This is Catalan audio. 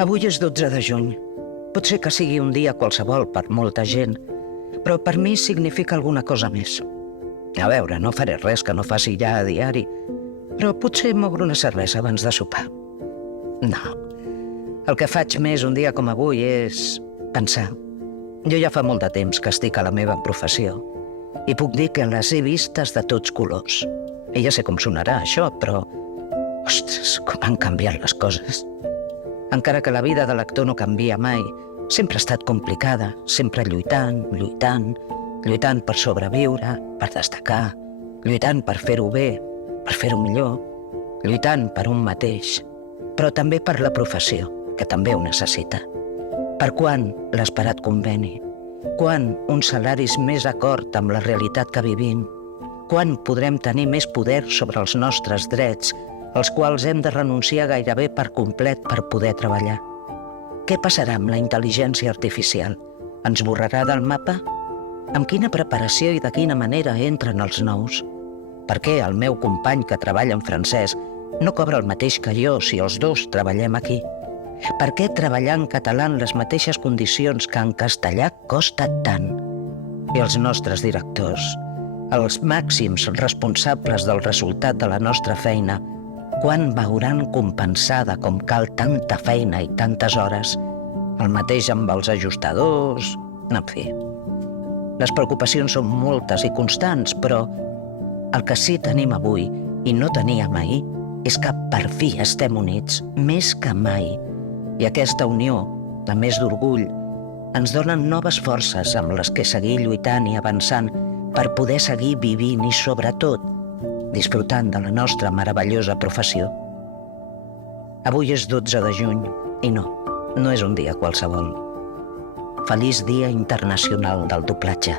Avui és 12 de juny. Potser que sigui un dia qualsevol per molta gent, però per mi significa alguna cosa més. A veure, no faré res que no faci ja a diari, però potser m'obro una cervesa abans de sopar. No. El que faig més un dia com avui és pensar. Jo ja fa molt de temps que estic a la meva professió i puc dir que les he vistes de tots colors. I ja sé com sonarà això, però... Ostres, com han canviat les coses. Encara que la vida de l'actor no canvia mai, sempre ha estat complicada, sempre lluitant per sobreviure, per destacar, lluitant per fer-ho bé, per fer-ho millor, lluitant per un mateix, però també per la professió, que també ho necessita. Per quan l'esperat conveni? Quan uns salaris més d'acord amb la realitat que vivim? Quan podrem tenir més poder sobre els nostres drets, als quals hem de renunciar gairebé per complet per poder treballar? Què passarà amb la intel·ligència artificial? Ens borrarà del mapa? Amb quina preparació i de quina manera entren els nous? Per què el meu company que treballa en francès no cobra el mateix que jo si els dos treballem aquí? Per què treballar en català en les mateixes condicions que en castellà costa tant? I els nostres directors, els màxims responsables del resultat de la nostra feina, quan veuran compensada com cal tanta feina i tantes hores? El mateix amb els ajustadors... En fi, les preocupacions són moltes i constants, però el que sí tenim avui i no teníem ahir és que per fi estem units, més que mai. I aquesta unió, a més d'orgull, ens donen noves forces amb les que seguir lluitant i avançant per poder seguir vivint i, sobretot, disfrutant de la nostra meravellosa professió. Avui és 12 de juny i no és un dia qualsevol. Feliç Dia Internacional del Doblatge.